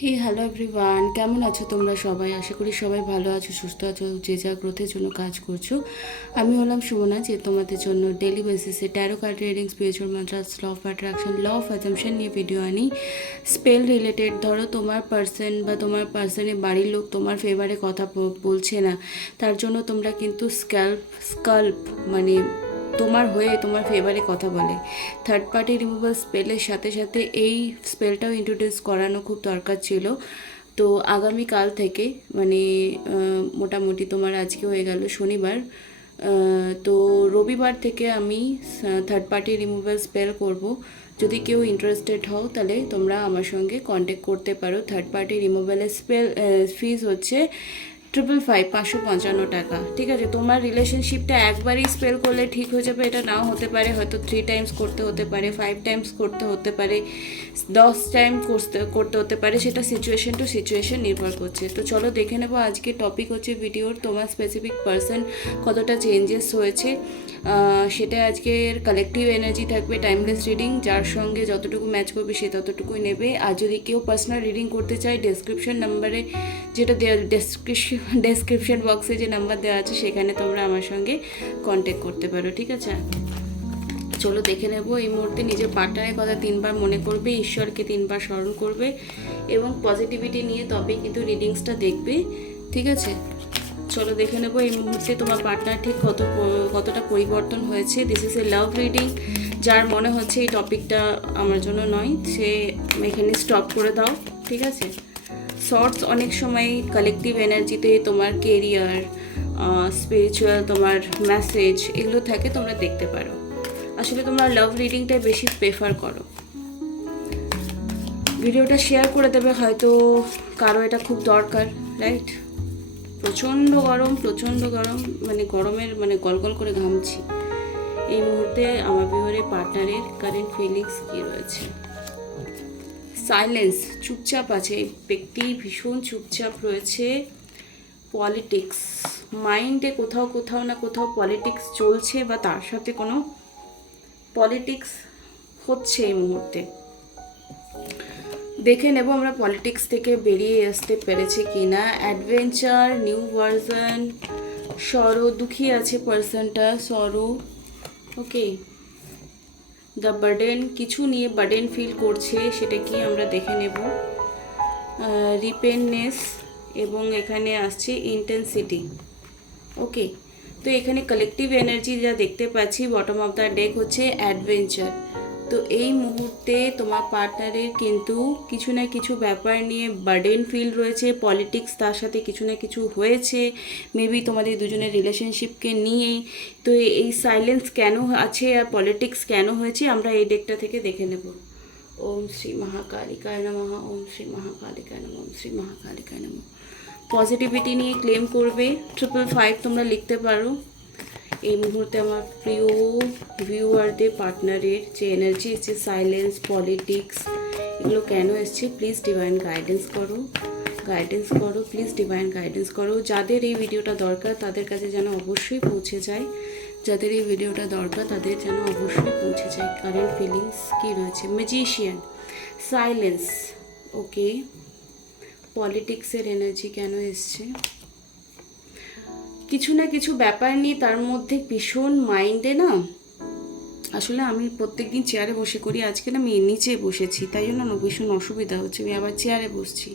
হে hello everyone, কেমন আছো তোমরা সবাই? আশা করি সবাই ভালো আছো, সুস্থ আছো, যে যা গ্রোথের জন্য কাজ করছো। আমি হলাম সুমনা, যে তোমাদের জন্য ডেলি বেসিসে tarot card reading, spiritual mantras, law of attraction, law of assumption নিয়ে ভিডিও আনি। স্পেল রিলেটেড, ধরো তোমার পার্সন বা তোমার পার্সনের বাড়ির লোক তোমার ফেভারে কথা বলছে না, তার জন্য তোমরা কিন্তু স্কাল্প মানে তোমার হয়ে তোমার ফেভারে কথা বলে। থার্ড পার্টি রিমুভাল স্পেলের সাথে সাথে এই স্পেলটাও ইন্ট্রোডিউস করানো খুব দরকার ছিল। তো আগামীকাল থেকে মানে মোটামুটি তোমার আজকে হয়ে গেল শনিবার, তো রবিবার থেকে আমি থার্ড পার্টি রিমুভাল স্পেল করব। যদি কেউ ইন্টারেস্টেড হও তাহলে তোমরা আমার সঙ্গে কন্ট্যাক্ট করতে পারো। থার্ড পার্টি রিমুভালের স্পেল ফিজ হচ্ছে 555 টাকা। ঠিক আছে, তোমার রিলেশনশিপটা একবারই স্পেল করলে ঠিক হয়ে যাবে এটা নাও হতে পারে, হয়তো 3 টাইমস করতে হতে পারে, 5 টাইমস করতে হতে পারে, 10 টাইম করতে হতে পারে, সেটা সিচুয়েশন টু সিচুয়েশন নির্ভর করছে। তো চলো দেখে নেবো আজকে টপিক হচ্ছে ভিডিওর তোমার স্পেসিফিক পার্সন কতটা চেঞ্জেস হয়েছে, সেটা আজকের কালেকটিভ এনার্জি থাকবে। টাইমলেস রিডিং, যার সঙ্গে যতটুকু ম্যাচ করবে সে ততটুকুই নেবে। আর যদি কেউ পার্সোনাল রিডিং করতে চায়, ডেসক্রিপশন নাম্বারে যেটা দেওয়া, ডেসক্রিপশন বক্সে যে নাম্বার দেওয়া আছে সেখানে তোমরা আমার সঙ্গে কন্ট্যাক্ট করতে পারো। ঠিক আছে, চলো দেখে নেব। এই মুহূর্তে নিজের পার্টনারের কথা 3বার মনে করবে, ঈশ্বরকে 3বার স্মরণ করবে এবং পজিটিভিটি নিয়ে তবেই কিন্তু রিডিংসটা দেখবে। ঠিক আছে, চলো দেখে নেবো এই মুহূর্তে তোমার পার্টনার ঠিক কতটা পরিবর্তন হয়েছে। This is a love reading. যার মনে হচ্ছে এই টপিকটা আমার জন্য নয়, সে এখানে স্টপ করে দাও। ঠিক আছে, শর্টস অনেক সময় কালেকটিভ এনার্জিতে তোমার কেরিয়ার, স্পিরিচুয়াল তোমার মেসেজ এগুলো থাকে, তোমরা দেখতে পারো। আসলে তোমরা লাভ রিডিংটাই বেশি প্রেফার করো। ভিডিওটা শেয়ার করে দেবে, হয়তো কারো এটা খুব দরকার, রাইট? প্রচণ্ড গরম, মানে গরমের মানে গলগল করে ঘামছি এই মুহূর্তে। আমার বিবাহের পার্টনারের কারেন্ট ফিলিংস কী রয়েছে? সাইলেন্স, চুপচাপ আছে ব্যক্তি, ভীষণ চুপচাপ রয়েছে। পলিটিক্স, মাইন্ডে কোথাও না কোথাও পলিটিক্স চলছে বা তার সাথে কোনো পলিটিক্স হচ্ছে এই মুহূর্তে। দেখে নেব আমরা পলিটিক্স থেকে বেরিয়ে আসতে পেরেছে কি না। অ্যাডভেঞ্চার, নিউ ভার্সন, সরো, দুঃখী আছে পার্সনটা, সরো। ওকে, দ্য বার্ডেন, কিছু নিয়ে বার্ডেন ফিল করছে, সেটা কি আমরা দেখে নেব। রিপেননেস এবং এখানে আসছে ইন্টেন্সিটি। ওকে, তো এখানে কালেকটিভ এনার্জি যা দেখতে পাচ্ছি, বটম অফ দ্য ডেক হচ্ছে অ্যাডভেঞ্চার। তো এই মুহূর্তে তোমার পার্টনারের কিন্তু কিছু না কিছু ব্যাপার নিয়ে বার্ডেন ফিল রয়েছে, পলিটিক্স তার সাথে কিছু না কিছু হয়েছে, মেবি তোমাদের দুজনের রিলেশনশিপকে নিয়ে। তো এই সাইলেন্স কেন আছে আর পলিটিক্স কেন হয়েছে আমরা এই ডেকটা থেকে দেখে নেব। ওম শ্রী মহাকালিকায় নমঃ, ওম শ্রী মহাকালিকায় নমঃ, ওম শ্রী মহাকালিকায় নমঃ। পজিটিভিটি নিয়ে ক্লেম করবে, 555 তোমরা লিখতে পারো। এই মুহূর্তে আমার প্রিয় ভিউয়ারদের পার্টনারের যে এনার্জি এসছে, সাইলেন্স, পলিটিক্স, এগুলো কেন এসছে? প্লিজ ডিভাইন গাইডেন্স করো, প্লিজ ডিভাইন গাইডেন্স করো। যাদের এই ভিডিওটা দরকার তাদের কাছে যেন অবশ্যই পৌঁছে যায়, যাদের এই ভিডিওটা দরকার তাদের যেন অবশ্যই পৌঁছে যায়। কারেন্ট ফিলিংস কী রয়েছে? ম্যাজিশিয়ান, সাইলেন্স, ওকে। পলিটিক্সের এনার্জি কেন এসছে? কিছু না কিছু ব্যাপার নিয়ে তার মধ্যে ভীষণ মাইন্ডে না, আসলে আমি প্রত্যেকদিন চেয়ারে বসে করি, আজকে না আমি নিচে বসেছি, তাই জন্য না ভীষণ অসুবিধা হচ্ছে, আমি আবার চেয়ারে বসছি।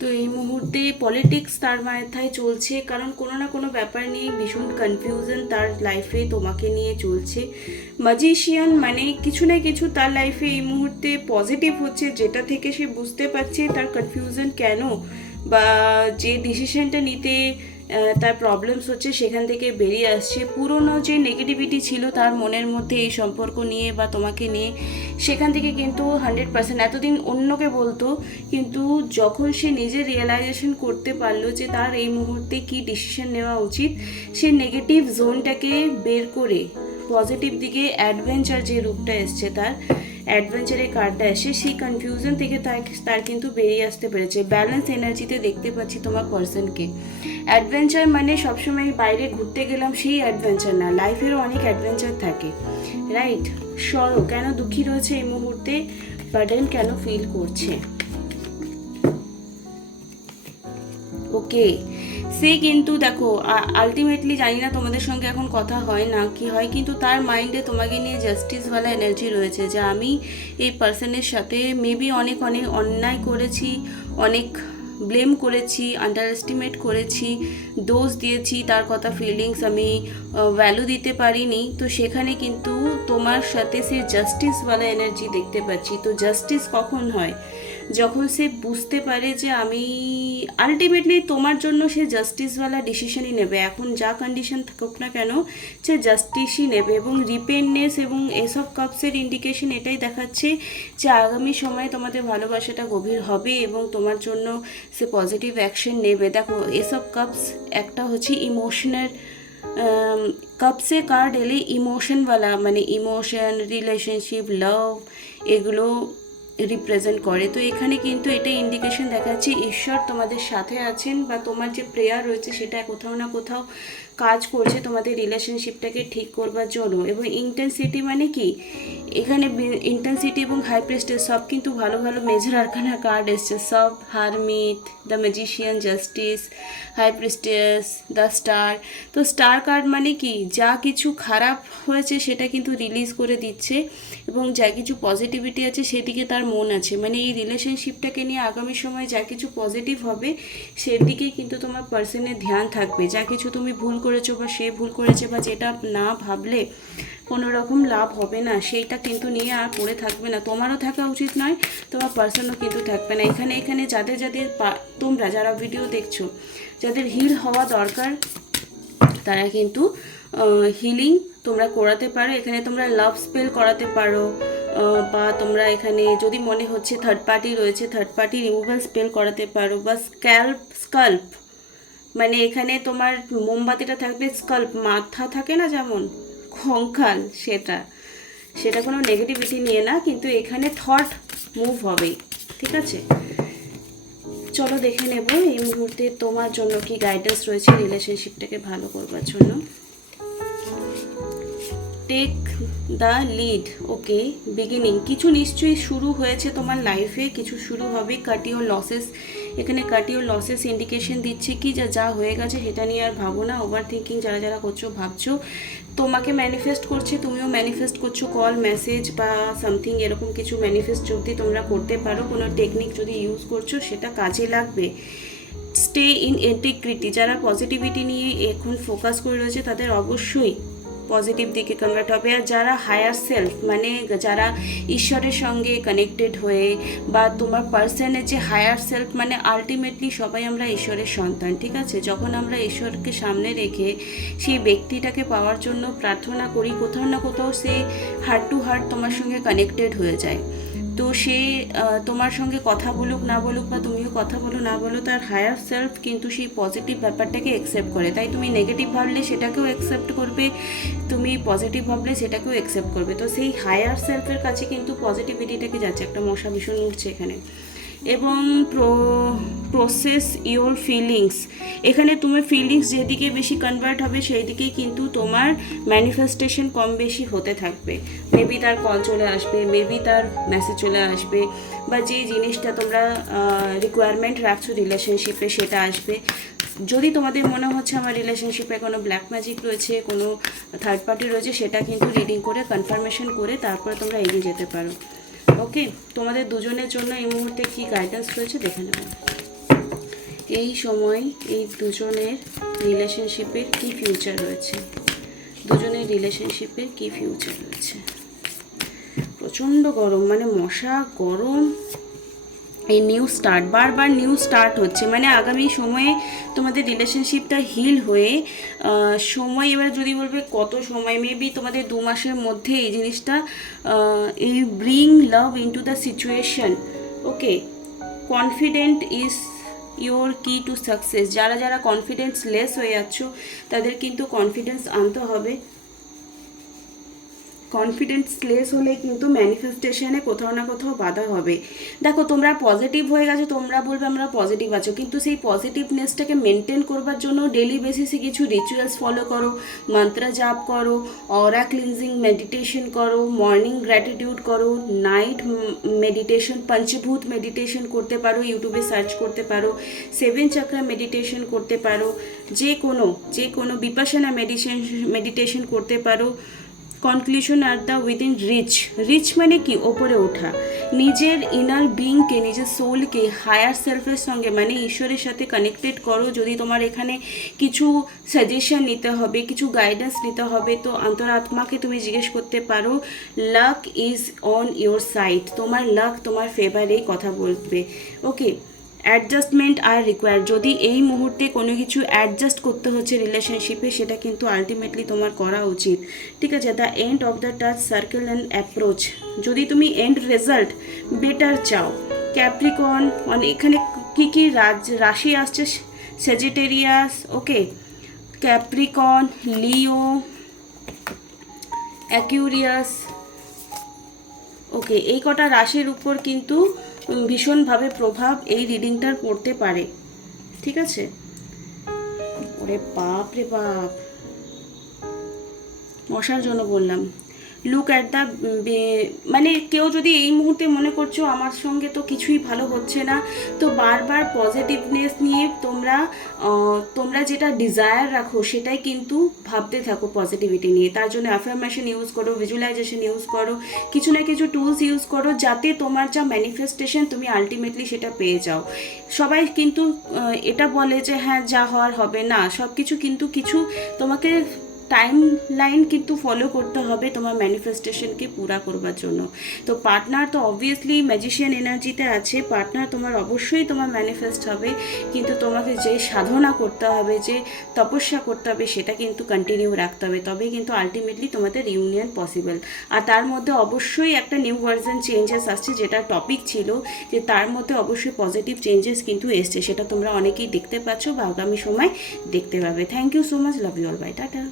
তো এই মুহূর্তে পলিটিক্স তার মাথায় চলছে, কারণ কোনো না কোনো ব্যাপার নিয়ে ভীষণ কনফিউশন তার লাইফে তোমাকে নিয়ে চলছে। ম্যাজিশিয়ান মানে কিছু না কিছু তার লাইফে এই মুহূর্তে পজিটিভ হচ্ছে, যেটা থেকে সে বুঝতে পারছে তার কনফিউশন কেন, বা যে ডিসিশনটা নিতে তার প্রবলেমস হচ্ছে সেখান থেকে বেরিয়ে আসছে। পুরনো যে নেগেটিভিটি ছিল তার মনের মধ্যে এই সম্পর্ক নিয়ে বা তোমাকে নিয়ে, সেখান থেকে কিন্তু 100% এতদিন অন্যকে বলতো, কিন্তু যখন সে নিজে রিয়েলাইজেশন করতে পারলো যে তার এই মুহূর্তে কি ডিসিশন নেওয়া উচিত, সে নেগেটিভ জোনটাকে বের করে পজিটিভ দিকে অ্যাডভেঞ্চার যে রূপটা এসছে, তার অ্যাডভেঞ্চারের কার্ডটা এসে সেই কনফিউশন থেকে তার কিন্তু বেরিয়ে আসতে পেরেছে। ব্যালেন্স এনার্জিতে দেখতে পাচ্ছি তোমার পার্সনকে। অ্যাডভেঞ্চার মানে সবসময় বাইরে ঘুরতে গেলাম সেই অ্যাডভেঞ্চার না, লাইফেরও অনেক অ্যাডভেঞ্চার থাকে, রাইট? সরো, কেন দুঃখী রয়েছে এই মুহূর্তে? বার্ডেন কেন ফিল করছে? কে সে কিন্তু দেখো আলটিমেটলি জানি না তোমাদের সঙ্গে এখন কথা হয় না কি হয়, কিন্তু তার মাইন্ডে তোমাকে নিয়ে জাস্টিসওয়ালা এনার্জি রয়েছে যে আমি এই পার্সনের সাথে মেবি অনেক অনেক অন্যায় করেছি, অনেক ব্লেম করেছি, আন্ডার এস্টিমেট করেছি, দোষ দিয়েছি, তার কথা ফিলিংস আমি ভ্যালু দিতে পারিনি। তো সেখানে কিন্তু তোমার সাথে সে জাস্টিসওয়ালা এনার্জি দেখতে পাচ্ছি। তো জাস্টিস কখন হয়? যখন সে বুঝতে পারে যে আমি আলটিমেটলি তোমার জন্য সে জাস্টিসওয়ালা ডিসিশনই নেবে, এখন যা কন্ডিশন থাকুক না কেন সে জাস্টিসই নেবে। এবং রিপেন্টনেস এবং এসব কাপসের ইন্ডিকেশন এটাই দেখাচ্ছে যে আগামী সময়ে তোমাদের ভালোবাসাটা গভীর হবে এবং তোমার জন্য সে পজিটিভ অ্যাকশন নেবে। দেখো এসব কাপস একটা হচ্ছে ইমোশনাল कब से कार्ड एले इमोशन वाला মানে ইমোশন, রিলেশনশিপ, লাভ এগুলো রিপ্রেজেন্ট করে। তো এখানে কিন্তু এটা ইন্ডিকেশন দেখাচ্ছে ঈশ্বর তোমাদের সাথে আছেন বা তোমার যে প্রেয়ার রয়েছে সেটা কোথাও না কোথাও কাজ করছে তোমাদের রিলেশনশিপটাকে ঠিক করবার জন্য। এবং ইন্টেন্সিটি মানে কি, এখানে ইন্টেন্সিটি এবং হাই প্রেস্টেজ সব কিন্তু ভালো ভালো মেজর আরকানা কার্ড এসছে সব, hermit, the magician, justice, high priestess, the star. তো স্টার কার্ড মানে কি, যা কিছু খারাপ হয়েছে সেটা কিন্তু রিলিজ করে দিচ্ছে এবং যা কিছু পজিটিভিটি আছে সেদিকে তার মন আছে। মানে এই রিলেশনশিপটাকে নিয়ে আগামী সময়ে যা কিছু পজিটিভ হবে সেদিকেই কিন্তু তোমার পার্সনের ধ্যান থাকবে। যা কিছু তুমি ভুল করেছো বা সে ভুল করেছে বা যেটা না ভাবলে কোনো রকম লাভ হবে না সেইটা কিন্তু নিয়ে আর পড়ে থাকবে না, তোমারও থাকা উচিত নয়, তোমার পার্সনও কিন্তু থাকবে না। এখানে যাদের যাদের তোমরা যারা ভিডিও দেখছো যাদের হিল হওয়া দরকার তারা কিন্তু হিলিং তোমরা করাতে পারো। এখানে তোমরা লাভ স্পেল করাতে পারো বা তোমরা এখানে যদি মনে হচ্ছে থার্ড পার্টি রয়েছে থার্ড পার্টি রিমুভাল স্পেল করাতে পারো বা স্কাল্প মানে এখানে তোমার মোমবাতিটা থাকবে স্কাল্প, মাথা থাকে না যেমন কঙ্কাল, সেটা কোনো নেগেটিভিটি নিয়ে না, কিন্তু এখানে থট মুভ হবেই। ঠিক আছে, চলো দেখে নেব এই মুহূর্তে তোমার জন্য কি গাইডেন্স রয়েছে রিলেশনশিপটাকে ভালো করবার জন্য। Take the lead. Okay, beginning কিছু নিশ্চয়ই শুরু হয়েছে তোমার লাইফে, কিছু শুরু হবে। কাট ইউর লসেস, এখানে কাট ইউর লসেস ইন্ডিকেশন দিচ্ছে কি যা হয়ে গেছে সেটা নিয়ে আর ভাবো না। ওভার থিঙ্কিং যারা যারা করছো ভাবছো, তোমাকে ম্যানিফেস্ট করছে, তুমিও ম্যানিফেস্ট করছো, কল মেসেজ বা সামথিং এরকম কিছু ম্যানিফেস্ট যদি তোমরা করতে পারো, কোনো টেকনিক যদি ইউজ করছো সেটা কাজে লাগবে। স্টে ইন ইন্টিগ্রিটি, যারা পজিটিভিটি নিয়ে এখন ফোকাস করে রয়েছে তাদের অবশ্যই পজিটিভ দিকে কনভার্ট হবে। আর যারা হায়ার সেলফ মানে যারা ঈশ্বরের সঙ্গে কানেক্টেড হয়ে বা তোমার পার্সনের যে হায়ার সেলফ মানে আলটিমেটলি সবাই আমরা ঈশ্বরের সন্তান। ঠিক আছে, যখন আমরা ঈশ্বরকে সামনে রেখে সেই ব্যক্তিটাকে পাওয়ার জন্য প্রার্থনা করি, কোথাও না কোথাও সে হার্ট টু হার্ট তোমার সঙ্গে কানেক্টেড হয়ে যায়। তো সে তোমার সঙ্গে কথা বলুক না বলুক বা তুমিও কথা বলো না বলো, তার হায়ার সেলফ কিন্তু সেই পজিটিভ ব্যাপারটাকে অ্যাকসেপ্ট করে। তাই তুমি নেগেটিভ ভাবলে সেটাকেও অ্যাকসেপ্ট করবে, তুমি পজিটিভ ভাবলে সেটাকেও অ্যাকসেপ্ট করবে। তো সেই হায়ার সেলফের কাছে কিন্তু পজিটিভিটিটাকে যাচ্ছে। একটা মশা ভীষণ উঠছে এখানে। এবং প্রসেস ইওর ফিলিংস, এখানে তোমার ফিলিংস যেদিকে বেশি কনভার্ট হবে সেই দিকেই কিন্তু তোমার ম্যানিফেস্টেশন কম বেশি হতে থাকবে। মেবি তার কল চলে আসবে, মেবি তার মেসেজ চলে আসবে, বা যে জিনিসটা তোমরা রিকোয়ারমেন্ট রাখছো রিলেশনশিপে সেটা আসবে। যদি তোমাদের মনে হচ্ছে আমার রিলেশনশিপে কোনো ব্ল্যাক ম্যাজিক রয়েছে, কোনো থার্ড পার্টি রয়েছে, সেটা কিন্তু রিডিং করে কনফার্মেশন করে তারপরে তোমরা এগিয়ে যেতে পারো। ওকে, তোমাদের দুজনের জন্য এই মুহূর্তে কী গাইডেন্স রয়েছে দেখে নেব। এই সময় এই দুজনের রিলেশনশিপের কী ফিউচার রয়েছে, দুজনের রিলেশনশিপের কী ফিউচার রয়েছে। প্রচণ্ড গরম, মানে মশা গরম। এই নিউ স্টার্ট, বারবার নিউ স্টার্ট হচ্ছে, মানে আগামী সময়ে তোমাদের রিলেশনশিপটা হিল হয়ে সময়, এবার যদি বলবে কত সময়, মেবি তোমাদের 2 মাসের মধ্যে এই জিনিসটা এই bring love into the situation. Okay, confident is your কি টু সাকসেস। যারা যারা কনফিডেন্স লেস হয়ে যাচ্ছ তাদের কিন্তু কনফিডেন্স আনতে হবে। কনফিডেন্স লেস হলে কিন্তু ম্যানিফেস্টেশনে কোথাও না কোথাও বাধা হবে। দেখো তোমরা পজিটিভ হয়ে গেছো, তোমরা বলবে আমরা পজিটিভ আছো, কিন্তু সেই পজিটিভনেসটাকে মেনটেন করবার জন্য ডেলি বেসিসে কিছু রিচুয়ালস ফলো করো, মন্ত্র জাপ করো, অরা ক্লিনজিং মেডিটেশন করো, মর্নিং গ্র্যাটিটিউড করো, নাইট মেডিটেশন পঞ্চভূত মেডিটেশন করতে পারো, ইউটিউবে সার্চ করতে পারো, 7 চক্র মেডিটেশন করতে পারো, যে কোনো বিপাশনা মেডিটেশন করতে পারো। কনক্লুশন আর দ্য উইদিন রিচ মানে কি, ওপরে ওঠা, নিজের ইনার বিংকে, নিজের সোলকে হায়ার সেলফের সঙ্গে মানে ঈশ্বরের সাথে কানেক্টেড করো। যদি তোমার এখানে কিছু সাজেশন নিতে হবে, কিছু গাইডেন্স নিতে হবে, তো অন্তরাত্মাকে তুমি জিজ্ঞেস করতে পারো। Lakh is on your side, তোমার লাক তোমার ফেভারে কথা বলবে। ওকে, অ্যাডজাস্টমেন্ট আর রিকোয়ার, যদি এই মুহূর্তে কোনো কিছু অ্যাডজাস্ট করতে হচ্ছে রিলেশনশিপে, সেটা কিন্তু আলটিমেটলি তোমার করা উচিত। ঠিক আছে, the end of the touch circle and approach, যদি তুমি এন্ড রেজাল্ট বেটার চাও। ক্যাপ্রিকন, মানে এখানে কী কী রাশি আসছে, সেজিটেরিয়াস, ওকে, ক্যাপ্রিকন, লিও, অ্যাকিউরিয়াস, ওকে, এই কটা রাশির উপর কিন্তু ভীষণভাবে প্রভাব এই রিডিংটার পড়তে পারে। ঠিক আছে, ওরে বাপ রে বাপ, মশার জন্য বললাম। লুক অ্যাট দ্য, মানে কেউ যদি এই মুহূর্তে মনে করছো আমার সঙ্গে তো কিছুই ভালো হচ্ছে না, তো বারবার পজিটিভনেস নিয়ে তোমরা যেটা ডিজায়ার রাখো সেটাই কিন্তু ভাবতে থাকো পজিটিভিটি নিয়ে। তার জন্য অ্যাফার্মেশন ইউজ করো, ভিজুয়ালাইজেশন ইউজ করো, কিছু না কিছু টুলস ইউজ করো, যাতে তোমার যা ম্যানিফেস্টেশন তুমি আলটিমেটলি সেটা পেয়ে যাও। সবাই কিন্তু এটা বলে যে হ্যাঁ যা হওয়ার হবে না, সব কিছু কিন্তু কিছু তোমাকে টাইম লাইন কিন্তু ফলো করতে হবে তোমার ম্যানিফেস্টেশনকে পুরা করবার জন্য। তো পার্টনার তো অবভিয়াসলি ম্যাজিশিয়ান এনার্জিতে আছে, পার্টনার তোমার অবশ্যই তোমার ম্যানিফেস্ট হবে, কিন্তু তোমাকে যে সাধনা করতে হবে, যে তপস্যা করতে হবে, সেটা কিন্তু কন্টিনিউ রাখতে হবে, তবে কিন্তু আলটিমেটলি তোমাদের ইউনিয়ন পসিবল। আর তার মধ্যে অবশ্যই একটা নিউ ভার্জন চেঞ্জেস আসছে, যেটা টপিক ছিল, যে তার মধ্যে অবশ্যই পজিটিভ চেঞ্জেস কিন্তু এসছে, সেটা তোমরা অনেকেই দেখতে পাচ্ছ বা আগামী সময় দেখতে পাবে। Thank you so much, love you all, bye, tata.